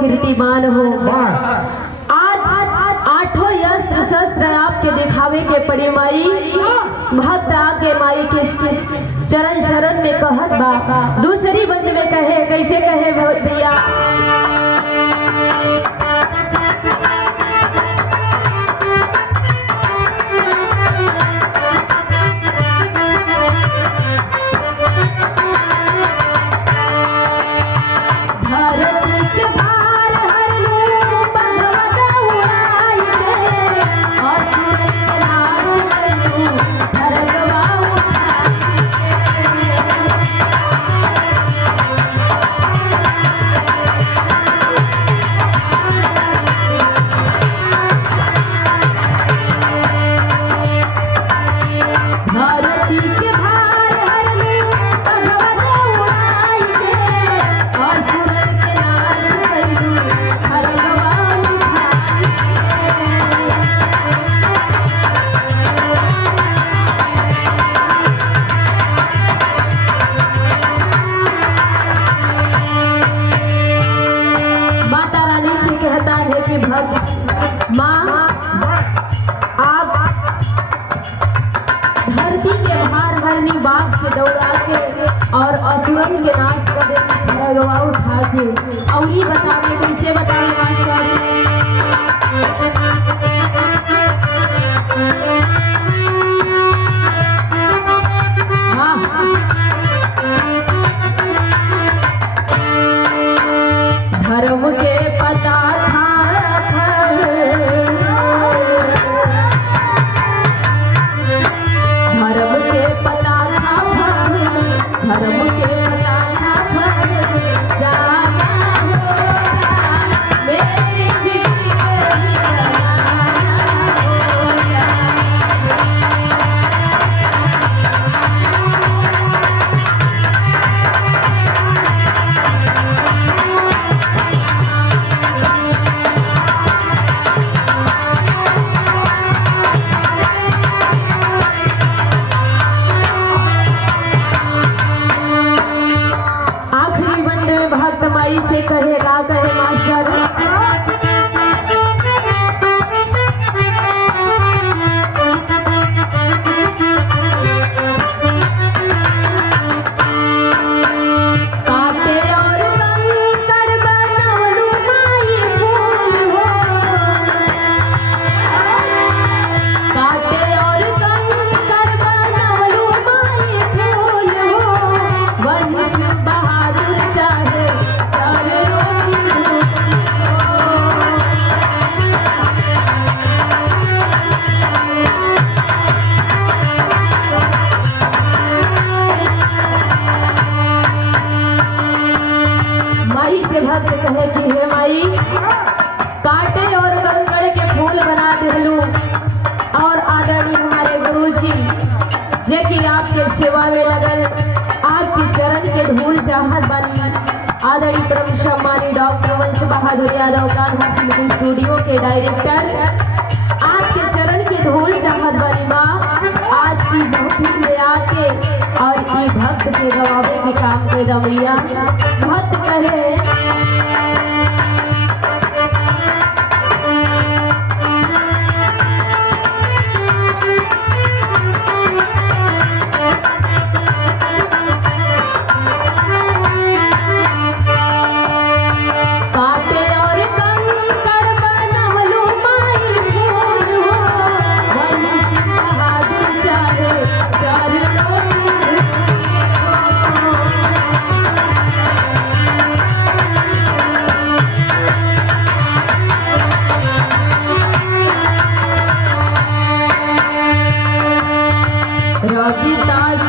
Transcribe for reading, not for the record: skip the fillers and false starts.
कीर्तिमान हो। आज आठों अस्त्र शस्त्र आपके दिखावे के पड़ी माई। भक्त आके माई के चरण शरण में कहत बा। दूसरी बंद में कहे, कैसे कहे भैया, बाग से दौड़ा के और असुरन के नाश कर भगवा उठा के। और ये बतावे, कैसे बतावे मास्टर, धर्म के पता था, धर्म के पता था, धर्म के पता था, मेरी बेटी से कहेगा, कहे मास्टर, काटे और कंकड़ बनवलू माई फूल हो, काटे और कंकड़ बनवलू माई फूल हो, वंश बहादुर चाहे माई से भक्त कहे कि हे माई, कांटे और कंकड़ के फूल बना दिलू। और आदरणीय हमारे गुरुजी जे कि आपके सेवा में लगल, आपके चरण के धूल चाहत बनी। आदरणीय परम सम्मानी डॉक्टर वंश बहादुर यादव कान्हा फिल्म स्टूडियो के डायरेक्टर, आपके चरण के धूल चाहत बनी माँ। आज की महफिल में आके और ये भक्त के गवावे के काम के रवैया भक्त करे, काटे और कंकड़ बनवलू माई फूल हो, वंश बहादुर चाहे चार लोग रविदास